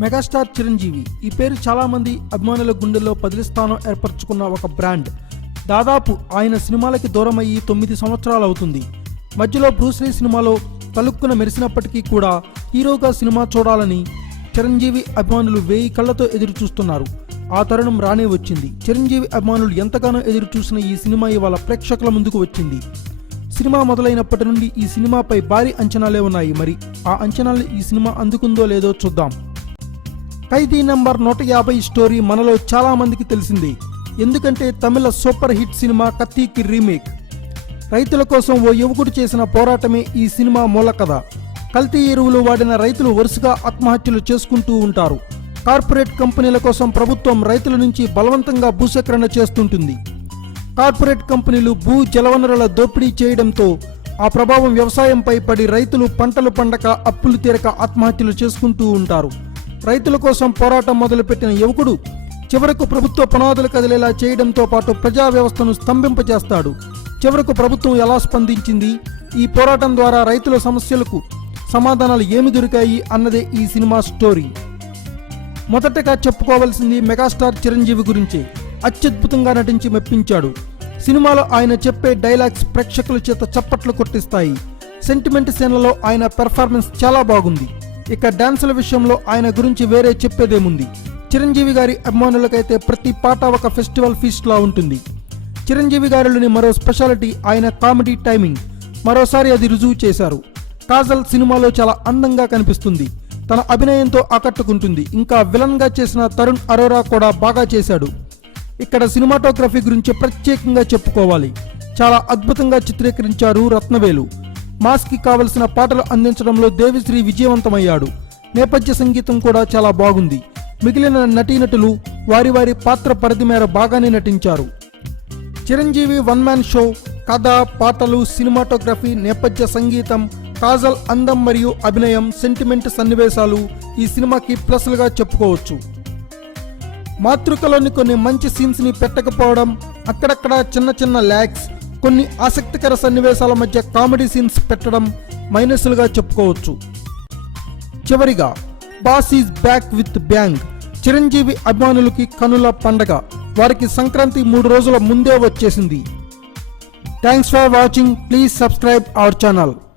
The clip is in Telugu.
మెగాస్టార్ చిరంజీవి ఈ పేరు చాలా మంది అభిమానుల గుండెల్లో పదిలి స్థానం ఏర్పరచుకున్న ఒక బ్రాండ్. దాదాపు ఆయన సినిమాలకి దూరమయ్యి 9 సంవత్సరాలు అవుతుంది. మధ్యలో బ్రూస్లీ సినిమాలో తలుక్కున మెరిసినప్పటికీ కూడా హీరోగా సినిమా చూడాలని చిరంజీవి అభిమానులు 1000 కళ్లతో ఎదురు చూస్తున్నారు. ఆ తరుణం రానే వచ్చింది. చిరంజీవి అభిమానులు ఎంతగానో ఎదురు చూసిన ఈ సినిమా ఇవాళ ప్రేక్షకుల ముందుకు వచ్చింది. సినిమా మొదలైనప్పటి నుండి ఈ సినిమాపై భారీ అంచనాలే ఉన్నాయి. మరి ఆ అంచనాలు ఈ సినిమా అందుకుందో లేదో చూద్దాం. ఖైదీ నంబర్ 150 స్టోరీ మనలో చాలా మందికి తెలిసింది. ఎందుకంటే తమిళ సూపర్ హిట్ సినిమా కత్తికి రీమేక్. రైతుల కోసం ఓ యువకుడు చేసిన పోరాటమే ఈ సినిమా మూల కథ. కల్తీ ఎరువులు వాడిన రైతులు వరుసగా ఆత్మహత్యలు చేసుకుంటూ ఉంటారు. కార్పొరేట్ కంపెనీల కోసం ప్రభుత్వం రైతుల నుంచి బలవంతంగా భూసేకరణ చేస్తుంటుంది. కార్పొరేట్ కంపెనీలు భూ జలవనరుల దోపిడీ చేయడంతో ఆ ప్రభావం వ్యవసాయంపై పడి రైతులు పంటలు పండక అప్పులు తీరక ఆత్మహత్యలు చేసుకుంటూ ఉంటారు. రైతుల కోసం పోరాటం మొదలుపెట్టిన యువకుడు చివరకు ప్రభుత్వ పునాదులు కదిలేలా చేయడంతో పాటు ప్రజా వ్యవస్థను స్తంభింపజేస్తాడు. చివరకు ప్రభుత్వం ఎలా స్పందించింది, ఈ పోరాటం ద్వారా రైతుల సమస్యలకు సమాధానాలు ఏమి దొరికాయి అన్నదే ఈ సినిమా స్టోరీ. మొదటగా చెప్పుకోవాల్సింది మెగాస్టార్ చిరంజీవి గురించే. అత్యద్భుతంగా నటించి మెప్పించాడు. సినిమాలో ఆయన చెప్పే డైలాగ్స్ ప్రేక్షకుల చేత చప్పట్లు కొట్టిస్తాయి. సెంటిమెంట్ సీన్లలో ఆయన పెర్ఫార్మెన్స్ చాలా బాగుంది. ఇక డాన్సుల విషయంలో ఆయన గురించి వేరే చెప్పేదేముంది. చిరంజీవి గారి అభిమానులకైతే ప్రతి పాట ఒక ఫెస్టివల్ ఫీస్ట్ లా ఉంటుంది. చిరంజీవి గారిలోని మరో స్పెషాలిటీ ఆయన కామెడీ టైమింగ్. మరోసారి అది రుజువు చేశారు. కాజల్ సినిమాలో చాలా అందంగా కనిపిస్తుంది. తన అభినయంతో ఆకట్టుకుంటుంది. ఇంకా విలన్ గా చేసిన తరుణ్ అరోరా కూడా బాగా చేశాడు. ఇక్కడ సినిమాటోగ్రఫీ గురించి ప్రత్యేకంగా చెప్పుకోవాలి. చాలా అద్భుతంగా చిత్రీకరించారు రత్నవేలు. మాస్ కి కావలసిన పాటలు అందించడంలో దేవిశ్రీ విజయవంతమయ్యాడు. నేపథ్య సంగీతం కూడా చాలా బాగుంది. మిగిలిన నటీనటులు వారి వారి పాత్ర పరిధి మేర బాగానే నటించారు. Chiranjeevi one man show. కథ, పాటలు, సినిమాటోగ్రఫీ, నేపథ్య సంగీతం, కాజల్ అందం మరియు అభినయం, సెంటిమెంట్ సన్నివేశాలు ఈ సినిమాకి ప్లస్లుగా చెప్పుకోవచ్చు. మాతృకలోని కొన్ని మంచి సీన్స్ ని పెట్టకపోవడం, అక్కడక్కడ చిన్న చిన్న ల్యాగ్స్, కొన్ని ఆసక్తికర సన్నివేశాల మధ్య కామెడీ సీన్స్ పెట్టడం మైనస్లుగా చెప్పుకోవచ్చు. చివరిగా boss is back with bang. Chiranjeevi అభిమానులకి కనుల పండగ. వారికి సంక్రాంతి 3 రోజుల ముందే వచ్చేసింది. Thanks for watching. Please subscribe our channel.